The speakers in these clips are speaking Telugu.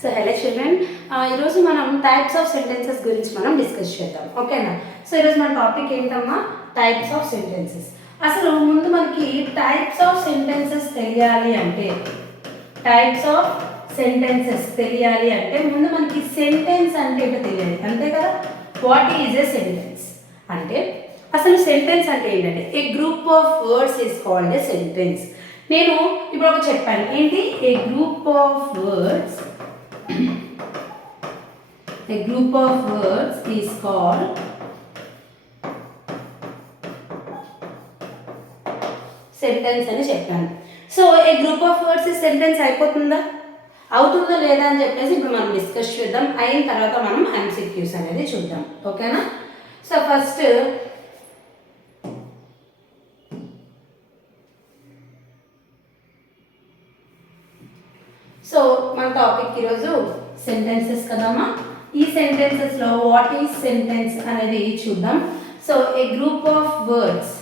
సో హలో చిల్డ్రన్, ఈరోజు మనం టైప్స్ ఆఫ్ సెంటెన్సెస్ గురించి మనం డిస్కస్ చేద్దాం. ఓకేనా? సో ఈరోజు మన టాపిక్ ఏంటమ్మా? Types of sentences. అసలు ముందు మనకి టైప్స్ ఆఫ్ సెంటెన్సెస్ తెలియాలి అంటే ముందు మనకి సెంటెన్స్ అంటే ఏంటో తెలియాలి, అంతే కదా? వాట్ ఈజ్ ఎ సెంటెన్స్ అంటే, అసలు సెంటెన్స్ అంటే ఏంటంటే a group of words is called a sentence. నేను ఇప్పుడు ఒక చెప్పాను ఏంటి, a group of words is called sentence అని చెప్పాను. So a group of words sentence అవుతుందా లేదా అని చెప్పేసి ఇప్పుడు మనం డిస్కస్ చేద్దాం. అయిన తర్వాత మనం MCQs అనేది చూద్దాం. ఓకేనా? సో ఫస్ట్ మన టాపిక్ ఈరోజు సెంటెన్సెస్ కదమ్మా. ఈ సెంటెన్సెస్లో వాట్ ఈజ్ సెంటెన్స్ అనేది చూద్దాం. So a group of words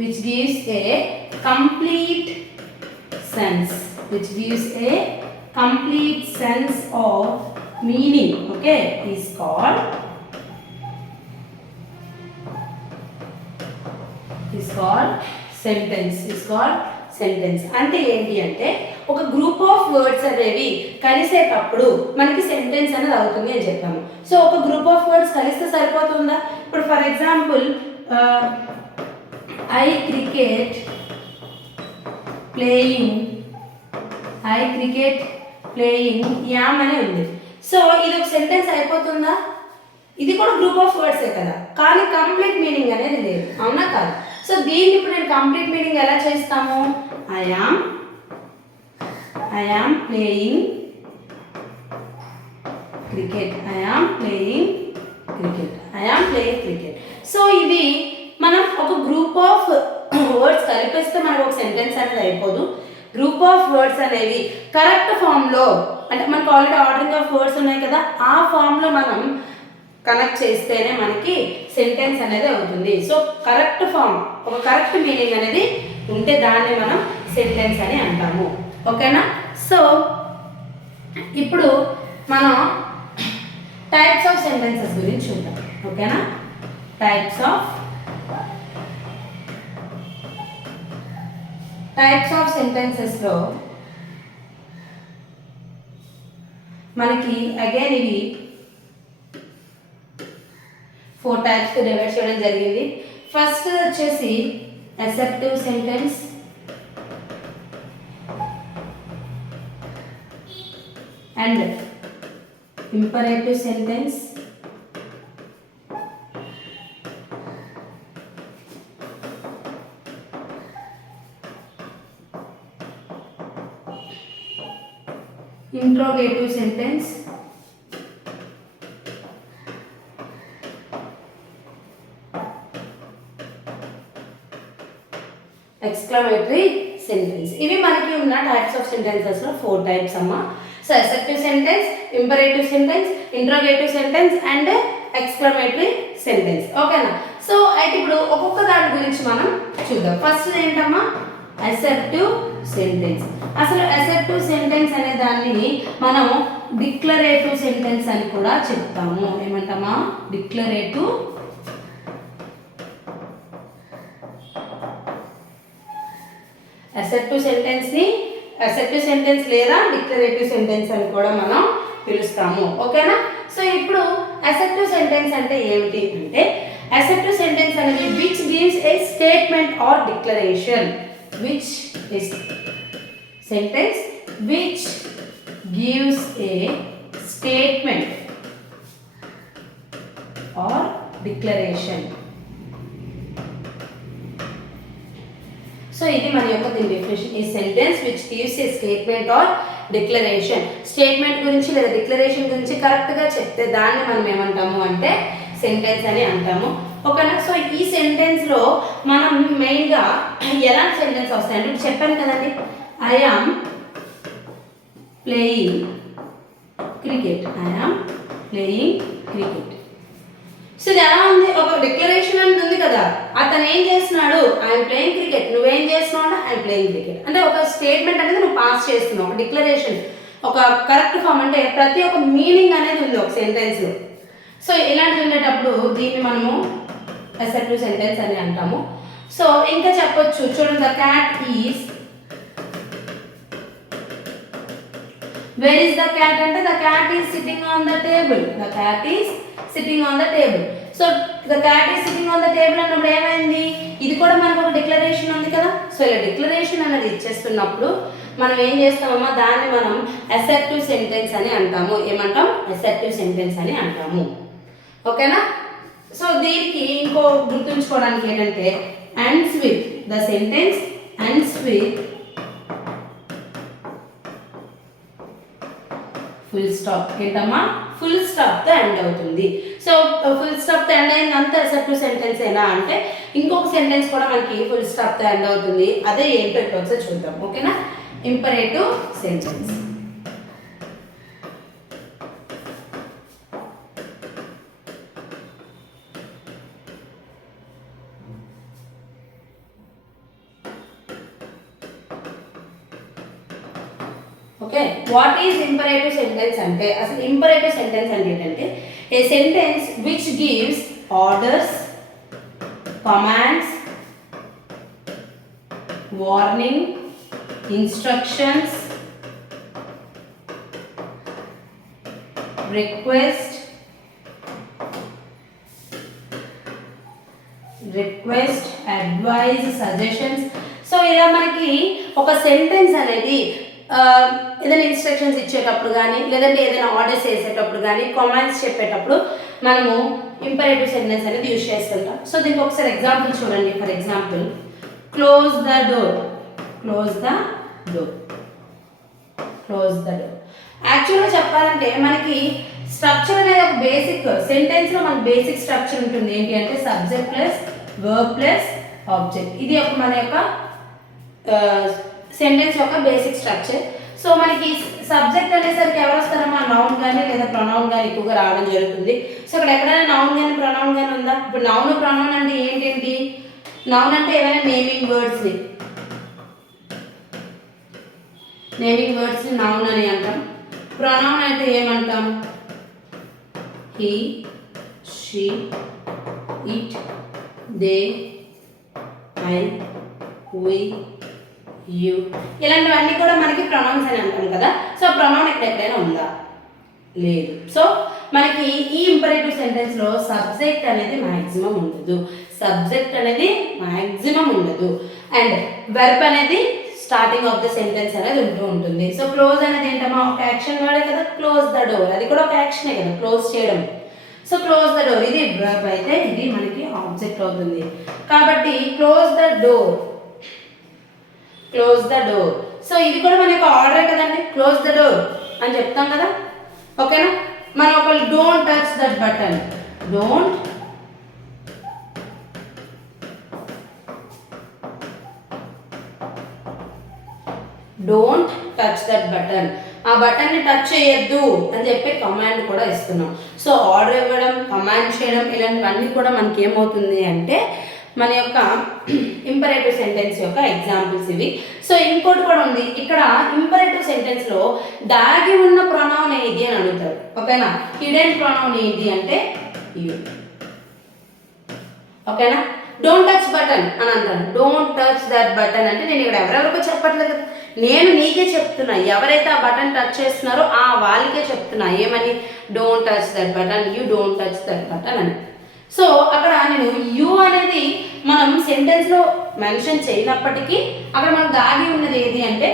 which gives a complete sense of meaning, okay, is called sentence. అంటే ఏంటి అంటే ఒక గ్రూప్ ఆఫ్ వర్డ్స్ అనేవి కలిసేటప్పుడు మనకి సెంటెన్స్ అనేది అవుతుంది అని చెప్పాము. సో ఒక గ్రూప్ ఆఫ్ వర్డ్స్ కలిస్తే సరిపోతుందా? ఇప్పుడు for example I cricket playing yam అని ఉంది. సో ఇది ఒక సెంటెన్స్ అయిపోతుందా? ఇది కూడా గ్రూప్ ఆఫ్ వర్డ్సే కదా, కానీ కంప్లీట్ మీనింగ్ అనేది లేదు, అవునా కాదు? సో దీన్ని ఇప్పుడు నేను కంప్లీట్ మీనింగ్ ఎలా చేస్తాము? I am playing cricket. So ఇది మనం ఒక గ్రూప్ ఆఫ్ వర్డ్స్ కలిపేస్తే మనకు ఒక సెంటెన్స్ అనేది అయిపోదు. గ్రూప్ ఆఫ్ వర్డ్స్ అనేవి కరెక్ట్ ఫామ్లో, అంటే మనకు ఆల్రెడీ ఆర్డరింగ్ ఆఫ్ వర్డ్స్ ఉన్నాయి కదా, ఆ ఫామ్లో మనం కనెక్ట్ చేస్తేనే మనకి సెంటెన్స్ అనేది అవుతుంది. సో కరెక్ట్ ఫామ్, ఒక కరెక్ట్ మీనింగ్ అనేది ఉంటే దాన్ని మనం సెంటెన్స్ అని అంటాము. ఓకేనా? సో ఇప్పుడు మనం టైప్స్ ఆఫ్ సెంటెన్సెస్ గురించి చూద్దాం. ఓకేనా? టైప్స్ ఆఫ్ సెంటెన్సెస్లో మనకి అగైన్ ఇవి 4 టైప్స్ డివైడ్ చేయడం జరిగింది. ఫస్ట్ వచ్చేసి assertive sentence, and imperative sentence, interrogative sentence, exclamatory sentence. ఇవి మనకి ఉన్న టైప్స్ ఆఫ్ సెంటెన్సెస్లో 4 టైప్స్ అమ్మా. So assertive sentence, imperative sentence, interrogative sentence and exclamatory sentence. ఓకేనా? సో అయితే ఇప్పుడు ఒక్కొక్క దాని గురించి మనం చూద్దాం. ఫస్ట్ ఏంటమ్మా? Assertive sentence. అసలు అసర్టివ్ సెంటెన్స్ అనే దాన్ని మనం డిక్లరేటివ్ సెంటెన్స్ అని కూడా చెప్తాము. ఏమంటామా? డిక్లరేటివ్ అసర్టివ్ సెంటెన్స్ లేదా డిక్లరేటివ్ సెంటెన్స్ అని కూడా మనం పిలుస్తాము. ఓకేనా? సో ఇప్పుడు అసర్టివ్ సెంటెన్స్ అంటే ఏమిటి అంటే, అసర్టివ్ సెంటెన్స్ అనేది which gives a statement or declaration. Which gives a statement or declaration. So ఇది మన యొక్క దీని డెఫినేషన్. ఈ sentence which gives a statement or declaration. Statement గురించి లేదా డిక్లరేషన్ గురించి కరెక్ట్గా చెప్తే దాన్ని మనం ఏమంటాము అంటే సెంటెన్స్ అని అంటాము. ఓకేనా? సో ఈ సెంటెన్స్లో మనం మెయిన్గా ఎలాంటి సెంటెన్స్ వస్తాయంటే, ఇప్పుడు చెప్పాను కదండి, I am playing cricket. So ఇది ఎలా ఉంది, ఒక డిక్లరేషన్ అనేది ఉంది కదా, అతను ఏం చేస్తున్నాడు, ఐఎమ్ ప్లేయింగ్ క్రికెట్, నువ్వేం చేస్తున్నావు అంటే ఐఎమ్ ప్లేయింగ్ క్రికెట్. అంటే ఒక స్టేట్మెంట్ అనేది నువ్వు పాస్ చేస్తున్నావు, ఒక డిక్లరేషన్, ఒక కరెక్ట్ ఫామ్, అంటే ప్రతి ఒక్క మీనింగ్ అనేది ఉంది ఒక సెంటెన్స్లో. సో ఇలాంటివి ఉండేటప్పుడు దీన్ని మనము అసర్టివ్ సెంటెన్స్ అని అంటాము. సో ఇంకా చెప్పొచ్చు చూడండి, the cat is, where is the cat అంటే the cat is sitting on the table, the cat is sitting on the table. So the cat is sitting on the table అన్నప్పుడు ఏమైంది, ఇది కూడా మనకు ఒక డిక్లరేషన్ ఉంది కదా. సో ఇలా డిక్లరేషన్ అనేది ఇచ్చేస్తున్నప్పుడు మనం ఏం చేస్తామమ్మా, దాన్ని మనం అసర్టివ్ సెంటెన్స్ అని అంటాము. ఏమంటాం, అసర్టివ్ సెంటెన్స్ అని అంటాము. ఓకేనా. సో దీనికి ఇంకో గుర్తుంచుకోవడానికి ఏంటంటే ends with, the sentence ends with full stop. ఏంటమ్మా, ఫుల్ స్టాప్ తో ఎండ్ అవుతుంది. సో ఫుల్ స్టాప్ తో ఎండ్ అయింది అంత అసర్టివ్ సెంటెన్స్ ఏనా అంటే ఇంకొక సెంటెన్స్ కూడా మనకి ఫుల్ స్టాప్ తో ఎండ్ అవుతుంది. అదే ఏంటో ఇప్పుడు ఒకసారి చూద్దాం. ఓకేనా. Imperative sentence. Okay, what is imperative sentence అంటే, అసలు ఇంపరేటివ్ సెంటెన్స్ అంటే ఏంటంటే a sentence which gives orders, commands, warning, instructions, request, advice, suggestions. So ఇలా మనకి ఒక సెంటెన్స్ అనేది ఏదైనా ఇన్స్ట్రక్షన్స్ ఇచ్చేటప్పుడు కానీ, లేదంటే ఏదైనా ఆర్డర్స్ వేసేటప్పుడు కానీ, కామెంట్స్ చెప్పేటప్పుడు మనము ఇంపరేటివ్ సెంటెన్స్ అనేది యూజ్ చేస్తుంటాం. సో దీనికి ఒకసారి ఎగ్జాంపుల్ చూడండి. For example, close the door, close the door, close the door. యాక్చువల్గా చెప్పాలంటే మనకి స్ట్రక్చర్ అనేది ఒక బేసిక్ సెంటెన్స్లో మనకి బేసిక్ స్ట్రక్చర్ ఉంటుంది. ఏంటి అంటే subject plus verb plus object. ఇది ఒక మన యొక్క సెంటెన్స్ యొక్క బేసిక్ స్ట్రక్చర్. సో మనకి సబ్జెక్ట్ అనేసరికి ఎవరు వస్తారమ్మా, నౌన్ కానీ లేదా ప్రొనౌన్ కానీ ఎక్కువగా రావడం జరుగుతుంది. సో ఇక్కడ ఎక్కడైనా నౌన్ కానీ ప్రొనౌన్ కానీ ఉందా? ఇప్పుడు నౌన్ ప్రొనౌన్ అంటే ఏంటేంటి, నౌన్ అంటే ఏమైనా నేమింగ్ వర్డ్స్ని, నేమింగ్ వర్డ్స్ని నౌన్ అని అంటాం. ప్రొనౌన్ అయితే ఏమంటాం, he, she, it, they, I, we, you, ఇలాంటివన్నీ కూడా మనకి ప్రొనౌన్స్ అని అంటాం కదా. సో ప్రొనౌన్ ఎక్కడెక్కడైనా ఉందా, లేదు. సో మనకి ఈ ఇంపరేటివ్ సెంటెన్స్లో సబ్జెక్ట్ అనేది మ్యాక్సిమం ఉండదు, సబ్జెక్ట్ అనేది మ్యాక్సిమం ఉండదు, అండ్ వెర్బ్ అనేది స్టార్టింగ్ ఆఫ్ ద సెంటెన్స్ అనేది ఉంటూ ఉంటుంది. సో క్లోజ్ అనేది ఏంటమ్మా, ఒక యాక్షన్ వాడే కదా, క్లోజ్ ద డోర్, అది కూడా ఒక యాక్షనే కదా, క్లోజ్ చేయడం. సో క్లోజ్ ద డోర్ ఇది వెర్బ్ అయితే ఇది మనకి ఆబ్జెక్ట్ అవుతుంది. కాబట్టి close the door, close the door. So ఇది కూడా మన యొక్క ఆర్డర్ కదండి, క్లోజ్ ద డోర్ అని చెప్తాం కదా. ఓకేనా. మనం ఒకళ్ళు don't touch that button, don't touch that button, ఆ బటన్ని టచ్ చేయొద్దు అని చెప్పి కమాండ్ కూడా ఇస్తున్నాం. సో ఆర్డర్ ఇవ్వడం, కమాండ్ చేయడం, ఇలాంటివన్నీ కూడా మనకి ఏమవుతుంది అంటే మన యొక్క ఇంపరేటివ్ సెంటెన్స్ యొక్క ఎగ్జాంపుల్స్ ఇవి. సో ఇంకోటి కూడా ఉంది ఇక్కడ, ఇంపరేటివ్ సెంటెన్స్లో దాగి ఉన్న ప్రొనౌన్ ఏది అని అడుగుతారు. ఓకేనా. హిడెన్ ప్రొనౌన్ ఏది అంటే యు. ఓకేనా. డోంట్ టచ్ బటన్ అని అంటాను, డోంట్ టచ్ దట్ బటన్ అంటే నేను ఇక్కడ ఎవరెవరికో చెప్పట్లేదు, నేను నీకే చెప్తున్నా. ఎవరైతే ఆ బటన్ టచ్ చేస్తున్నారో ఆ వాళ్ళకే చెప్తున్నా. ఏమని, don't touch that button, you don't touch that button అని. సో అక్కడ నేను యూ అనేది మనం సెంటెన్స్లో మెన్షన్ చేయనప్పటికీ అక్కడ మనకు దాగి ఉన్నది ఏది అంటే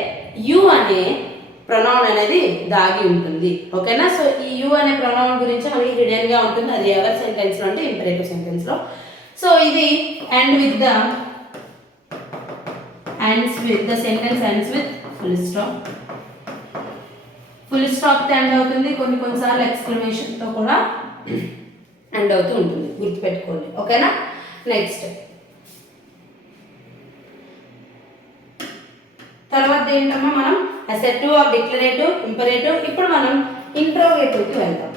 యూ అనే ప్రొనౌన్ అనేది దాగి ఉంటుంది. ఓకేనా. సో ఈ యూ అనే ప్రొనౌన్ గురించి మనకి హిడెన్గా ఉంటుంది. అది ఎవరి సెంటెన్స్లో అంటే ఇంపరేటివ్ సెంటెన్స్లో. సో ఇది ends with the sentence ends with full stop. Full stop తో ఎండ్ అవుతుంది, కొన్నిసార్లు ఎక్స్క్లమేషన్ తో కూడా ఎండ్ అవుతూ ఉంటుంది, గుర్తుపెట్టుకోండి. ఓకేనా. నెక్స్ట్ తర్వాత ఏంటమ్మా, మనం అసర్టివ్ ఆర్ డిక్లరేటివ్, ఇంపరేటివ్. ఇప్పుడు మనం ఇంట్రోగేటివ్కి వెళ్తాం.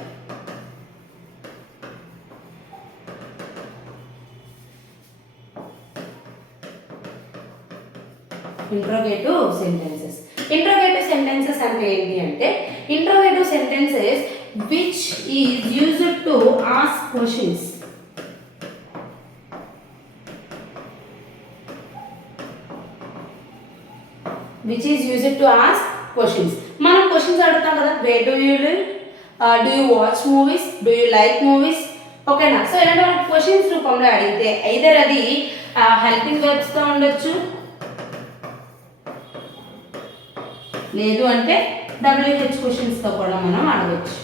Interrogative sentences. ఇంట్రోగేటివ్ సెంటెన్సెస్ అంటే ఏంటి అంటే interrogative sentences which is used to ask questions. Which is used to ask questions. మనం క్వశ్చన్స్ అడుగుతాం కదా, where do you live, do you watch movies, do you like movies, ఓకేనా. సో ఇలాంటి వాళ్ళకి క్వశ్చన్స్ రూపంలో అడిగితే ఐదర్ అది హెల్పింగ్ వర్బ్స్తో ఉండొచ్చు, లేదు అంటే WH క్వశ్చన్స్తో కూడా మనం అడగచ్చు,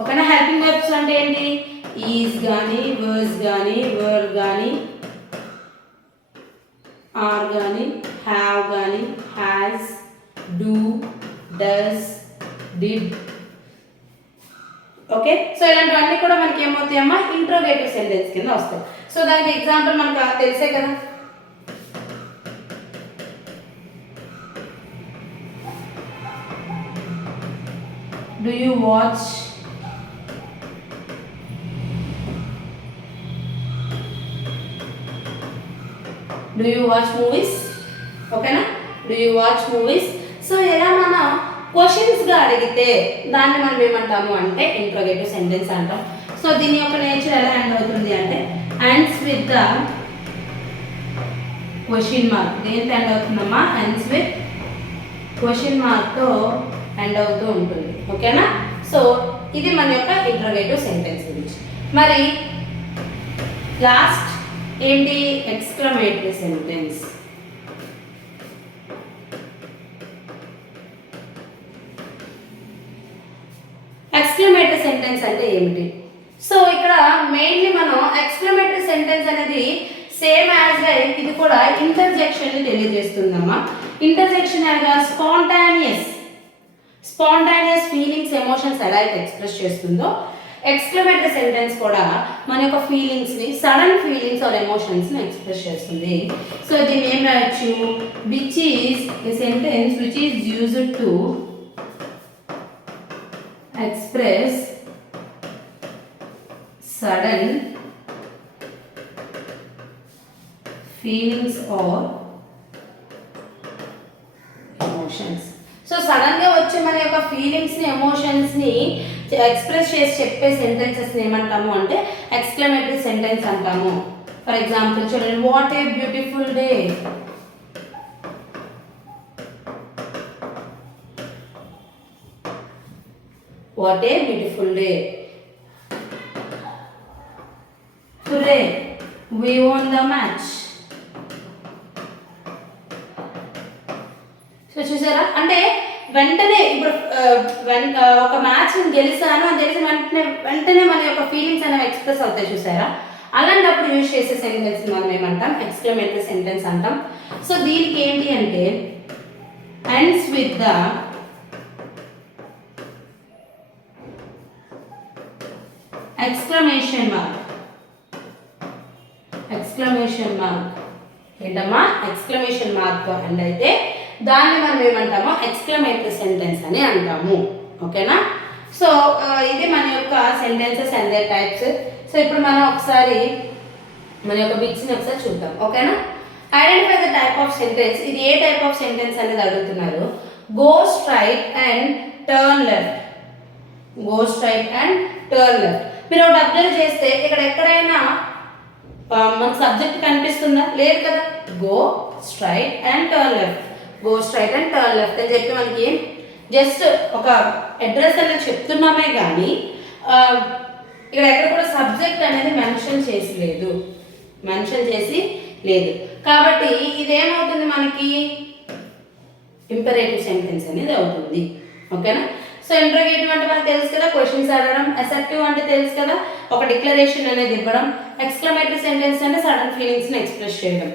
ఓకేనా. హెల్పింగ్ వర్బ్స్ అంటే ఏంటి, ఈజ్ కానీ వర్స్ కానీ వర్ కానీ ఆర్ కానీ హ్యావ్ కానీ has do does did, okay. So ఇలాంటివన్నీ కూడా మనకి ఏమవుతాయమ్మా ఇంట్రోగేటివ్ సెంటెన్స్ కింద వస్తాయి. సో దానికి ఎగ్జాంపుల్ మనకు తెలిసే కదా, డూ యూ వాచ్ మూవీస్, ఓకేనా, do you watch movies. So ఇలా మనం క్వశ్చన్స్గా అడిగితే దాన్ని మనం ఏమంటాము అంటే ఇంట్రోగేటివ్ సెంటెన్స్ అంటాం. సో దీని యొక్క నేచర్ ఎలా ఎండ్ అవుతుంది అంటే ends with the question mark. దేంతో ఎండ్ అవుతుందమ్మా, ఎండ్స్ విత్ క్వశ్చన్ మార్క్తో ఎండ్ అవుతూ ఉంటుంది, ఓకేనా. సో ఇది మన యొక్క ఇంట్రోగేటివ్ సెంటెన్స్ గురించి. మరి లాస్ట్ ఏంటి, ఎక్స్క్లమేటరీ సెంటెన్స్. ఎక్స్క్లమేటరీ సెంటెన్స్ అంటే ఏమిటి? సో ఇక్కడ మెయిన్లీ మనం ఎక్స్క్లమేటరీ సెంటెన్స్ అనేది సేమ్ యాజ్ లైక్ ఇది కూడా ఇంటర్జెక్షన్ ని తెలియజేస్తుందమ్మా. ఇంటర్జెక్షన్ అనగా స్పాంటానియస్ ఫీలింగ్స్, ఎమోషన్స్ ఎలా అయితే ఎక్స్ప్రెస్ చేస్తుందో ఎక్స్క్లమేటరీ సెంటెన్స్ కూడా మన యొక్క ఫీలింగ్స్ని, సడన్ ఫీలింగ్స్ ఆర్ ఎమోషన్స్ని ఎక్స్ప్రెస్ చేస్తుంది. సో దీన్ని ఏం రాయొచ్చు, which is a sentence which is used to express sudden feelings or emotions. So సడన్గా వచ్చే మన యొక్క ఫీలింగ్స్ని, ఎమోషన్స్ని ఎక్స్ప్రెస్ చేసి చెప్పే సెంటెన్సెస్ని ఏమంటాము అంటే ఎక్స్క్లమేటరీ సెంటెన్స్ అంటాము. ఫర్ ఎగ్జాంపుల్ చూడండి, what a beautiful day, what a beautiful day, today we won the match. So చూసారా, అంటే వెంటనే ఇప్పుడు ఒక మ్యాచ్ గెలిచాను అని తెలిసి వెంటనే మన యొక్క ఫీలింగ్స్ అనేవి ఎక్స్ప్రెస్ అవుతాయి చూసారా. అలాంటప్పుడు యూజ్ చేసే సెంటెన్స్ మనం ఏమంటాం, ఎక్స్క్లమేటరీ సెంటెన్స్ అంటాం. సో దీనికి ఏంటి అంటే ends with the exclamation mark. Exclamation mark ఏంటమ్మా, ఎక్స్క్లమేషన్ మార్క్ అండ్ అయితే దాన్ని మనం ఏమంటామో ఎక్స్క్లమేటరీ సెంటెన్స్ అని అంటాము, ఓకేనా. సో ఇది మన యొక్క sentences and their types. So ఇప్పుడు మనం ఒకసారి మన యొక్క బిట్స్ని ఒకసారి చూద్దాం, ఓకేనా. Identify the type of sentence. ఇది ఏ టైప్ ఆఫ్ సెంటెన్స్ అనేది అడుగుతున్నారు. Go straight and turn left. Go straight and turn left. మీరు ఒకటి అబ్జర్వ్ చేస్తే ఇక్కడ ఎక్కడైనా మనకు సబ్జెక్ట్ కనిపిస్తుందా, లేదు కదా. Go straight and turn left, go straight and turn left అని చెప్పి మనకి జస్ట్ ఒక అడ్రస్ అనేది చెప్తున్నామే కానీ ఇక్కడ ఎక్కడ కూడా సబ్జెక్ట్ అనేది మెన్షన్ చేసి లేదు. కాబట్టి ఇదేమవుతుంది మనకి ఇంపరేటివ్ సెంటెన్స్ అనేది అవుతుంది, ఓకేనా. సో ఇంట్రోగేటివ్ అంటే మనకు తెలుసు కదా, క్వశ్చన్స్ అడగడం. అసర్టివ్ అంటే తెలుసు కదా, ఒక డిక్లరేషన్ అనేది ఇవ్వడం. ఎక్స్క్లమేటరీ సెంటెన్స్ అంటే సడన్ ఫీలింగ్స్ని ఎక్స్ప్రెస్ చేయడం,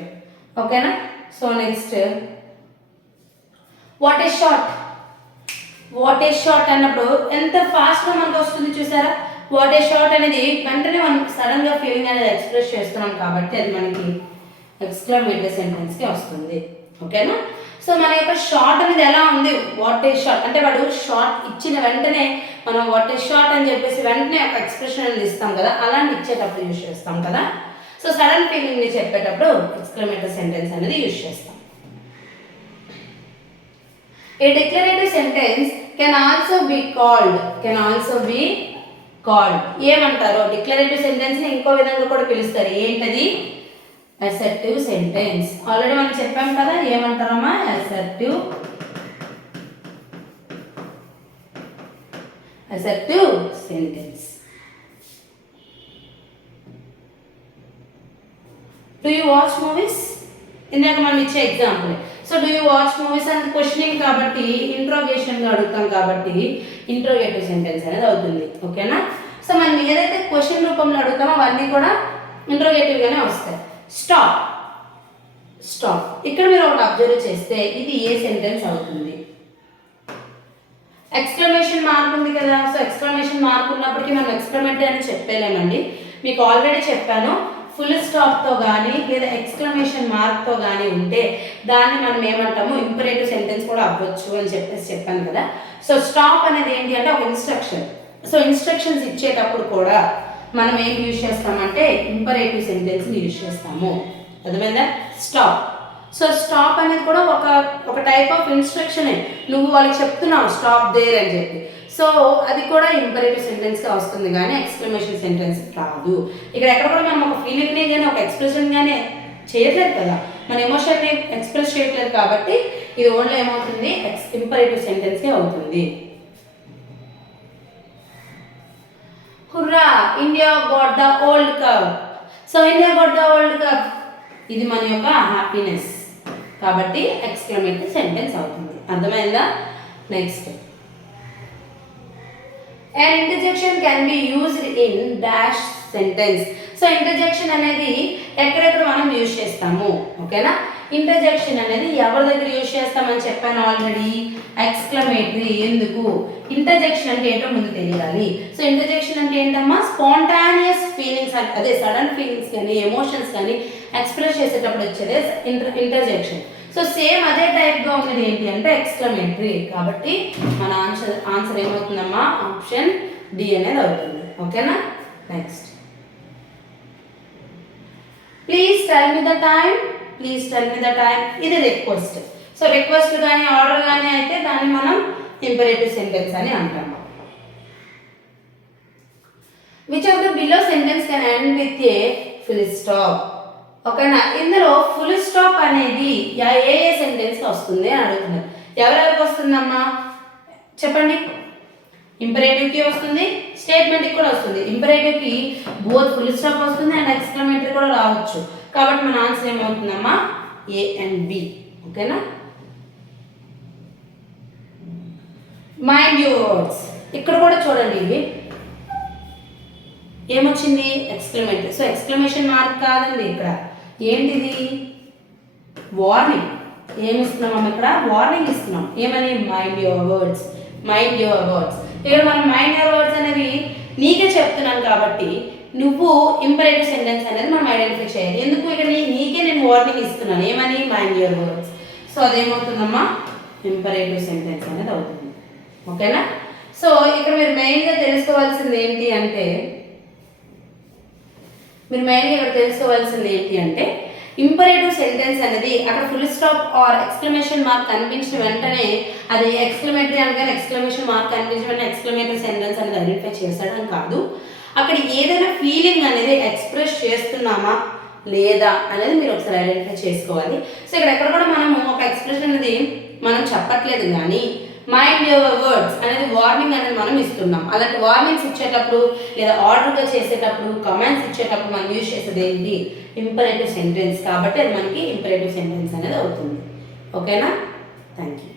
ఓకేనా. So next what is short. What is short అన్నప్పుడు ఎంత ఫాస్ట్గా మనకు వస్తుంది చూసారా. వాట్ ఈస్ షార్ట్ అనేది వెంటనే మనం సడన్గా ఫీలింగ్ అనేది ఎక్స్ప్రెస్ చేస్తున్నాం కాబట్టి అది మనకి ఎక్స్క్లమేటరీ సెంటెన్స్కి వస్తుంది, ఓకేనా. సో మన యొక్క షార్ట్ అనేది ఎలా ఉంది, వాట్ ఈస్ షార్ట్ అంటే వాడు షార్ట్ ఇచ్చిన వెంటనే మనం వాట్ ఈస్ షార్ట్ అని చెప్పేసి వెంటనే ఒక ఎక్స్ప్రెషన్ అనేది ఇస్తాం కదా, అలాంటి ఇచ్చేటప్పుడు యూజ్ చేస్తాం కదా. సో సడన్ ఫీలింగ్ని చెప్పేటప్పుడు ఎక్స్క్లమేటరీ సెంటెన్స్ అనేది యూజ్ చేస్తాం. A declarative sentence can also be called ఏమంటారు? డిక్లరేటివ్ సెంటెన్స్ ని ఇంకో విధంగా కూడా పిలుస్తారు. ఏంటది? Assertive sentence. ఆల్రెడీ మనం చెప్పాం కదా, ఏమంటారమ్మా? Assertive sentence. Do you watch movies? ఇందాక మనం ఇచ్చే example. So do you watch movies అని క్వశ్చనింగ్ కాబట్టి, ఇంట్రోగేషన్గా అడుగుతాం కాబట్టి ఇంట్రోగేటివ్ సెంటెన్స్ అనేది అవుతుంది. ఓకేనా? సో మనం ఏదైతే క్వశ్చన్ రూపంలో అడుగుతామో అవన్నీ కూడా ఇంట్రోగేటివ్గానే వస్తాయి. స్టాప్. ఇక్కడ మీరు ఒకటి అబ్జర్వ్ చేస్తే ఇది ఏ సెంటెన్స్ అవుతుంది? ఎక్స్క్లమేషన్ మార్క్ ఉంది కదా. సో ఎక్స్క్లమేషన్ మార్క్ ఉన్నప్పటికీ మనం ఎక్స్క్లమేటరీ అని చెప్పలేమండి. మీకు ఆల్రెడీ చెప్పాను, ఫుల్ స్టాప్తో కానీ లేదా ఎక్స్క్లమేషన్ మార్క్తో కానీ ఉంటే దాన్ని మనం ఏమంటాము? ఇంపరేటివ్ సెంటెన్స్ కూడా అవ్వచ్చు అని చెప్పాను కదా. సో స్టాప్ అనేది ఏంటి అంటే ఒక ఇన్స్ట్రక్షన్. సో ఇన్స్ట్రక్షన్స్ ఇచ్చేటప్పుడు కూడా మనం ఏం యూజ్ చేస్తామంటే ఇంపరేటివ్ సెంటెన్స్ని యూజ్ చేస్తాము. అర్థమైందా? స్టాప్. సో స్టాప్ అనేది కూడా ఒక టైప్ ఆఫ్ ఇన్స్ట్రక్షనే. నువ్వు వాళ్ళకి చెప్తున్నావు స్టాప్ దేర్ అని చెప్పి. సో అది కూడా ఇంపరేటివ్ సెంటెన్స్గా వస్తుంది కానీ ఎక్స్క్లమేషన్ సెంటెన్స్ కాదు. ఇక్కడ ఎక్కడ కూడా మనం ఒక ఫీలింగ్ని కానీ ఒక ఎక్స్ప్రెషన్ కానీ చేయట్లేదు కదా, మన ఎమోషన్ని ఎక్స్ప్రెస్ చేయట్లేదు కాబట్టి ఇది ఓన్లీ ఏమవుతుంది? ఇంపరేటివ్ సెంటెన్స్కే అవుతుంది. Hurrah, India got the world cup. So India got the world cup, ఇది మన యొక్క హ్యాపీనెస్ కాబట్టి ఎక్స్క్లమేటరీ సెంటెన్స్ అవుతుంది. అర్థమైందా? Next, an interjection can be used in dash sentence. So interjection అనేది ఎక్కడెక్కడ మనం యూజ్ చేస్తాము? ఓకేనా? ఇంటర్జెక్షన్ అనేది ఎవరి దగ్గర యూజ్ చేస్తామని చెప్పాను ఆల్రెడీ. ఎక్స్క్లమేటరీ. ఎందుకు? ఇంటర్జెక్షన్ అంటే ఏంటో ముందు తెలియాలి. సో ఇంటర్జెక్షన్ అంటే ఏంటమ్మా? స్పాంటానియస్ ఫీలింగ్స్, అదే సడన్ ఫీలింగ్స్ కానీ ఎమోషన్స్ కానీ ఎక్స్ప్రెస్ చేసేటప్పుడు వచ్చేదే ఇంటర్జెక్షన్. సో సేమ్ అదే టైప్గా ఉన్నది ఏంటి అంటే ఎక్స్క్లమేటరీ. కాబట్టి మన ఆన్సర్ ఏమవుతుందమ్మా? ఆప్షన్ డి అనేది అవుతుంది. ఓకేనా? Next, please tell me the time. ఇది రిక్వెస్ట్. సో రిక్వెస్ట్ కానీ ఆర్డర్ కానీ అయితే దాన్ని మనం ఇంపరేటివ్ సెంటెన్స్ అని అంటాము. Which of the below sentence can end with a full stop? ఓకేనా? ఇందులో ఫుల్ స్టాప్ అనేది ఏ సెంటెన్స్కి వస్తుంది అని అడుగుతున్నారు. ఎవరెవరికి వస్తుందమ్మా చెప్పండి? ఇంపరేటివ్కి వస్తుంది, స్టేట్మెంట్కి కూడా వస్తుంది. ఇంపరేటివ్కి బోత్ ఫుల్ స్టాప్ వస్తుంది అండ్ ఎక్స్క్లమేటరీ కూడా రావచ్చు. కాబట్టి మన ఆన్సర్ ఏమవుతుందమ్మా? A and B. ఓకేనా? Mind your words. ఇక్కడ కూడా చూడండి, ఇది ఏమొచ్చింది? ఎక్స్క్లమేటరీ. సో ఎక్స్క్లమేషన్ మార్క్ కాదండి, ఇక్కడ ఏంటిది? వార్నింగ్. ఏమి ఇస్తున్నాం ఇక్కడ? వార్నింగ్ ఇస్తున్నాం. ఏమని? Mind your words. ఇక్కడ మనం మైండ్ యువర్ వర్డ్స్ అనేది నీకే చెప్తున్నాను కాబట్టి నువ్వు ఇంపరేటివ్ సెంటెన్స్ అనేది మనం ఐడెంటిఫై చేయాలి. ఎందుకు? ఇక్కడ నీకే నేను వార్నింగ్ ఇస్తున్నాను. ఏమని? Mind your words. సో అదేమవుతుందమ్మా? ఇంపరేటివ్ సెంటెన్స్ అనేది అవుతుంది. ఓకేనా? సో ఇక్కడ మీరు మెయిన్గా తెలుసుకోవాల్సింది ఏంటి అంటే ఇంపరేటివ్ సెంటెన్స్ అనేది అక్కడ full stop or exclamation mark కనిపించిన వెంటనే అది ఎక్స్క్లమేటరీ అనగానే ఎక్స్క్లమేషన్ మార్క్ కనిపించిన వెంటనే ఎక్స్క్లమేటరీ సెంటెన్స్ అనేది ఐడెంటిఫై చేసడం కాదు. అక్కడ ఏదైనా ఫీలింగ్ అనేది ఎక్స్ప్రెస్ చేస్తున్నామా లేదా అనేది మీరు ఒకసారి ఐడెంటిఫై చేసుకోవాలి. సో ఇక్కడ ఎక్కడ కూడా మనము ఒక ఎక్స్ప్రెషన్ అనేది మనం చెప్పట్లేదు కానీ మైండ్ యువర్ వర్డ్స్ అనేది వార్నింగ్ అనేది మనం ఇస్తున్నాం. అలాంటి వార్నింగ్స్ ఇచ్చేటప్పుడు లేదా ఆర్డర్గా చేసేటప్పుడు కమాండ్స్ ఇచ్చేటప్పుడు మనం యూజ్ చేసేది ఏంటి? Imperative sentence. కాబట్టి అది మనకి ఇంపరేటివ్ సెంటెన్స్ అనేది అవుతుంది. ఓకేనా? Thank you.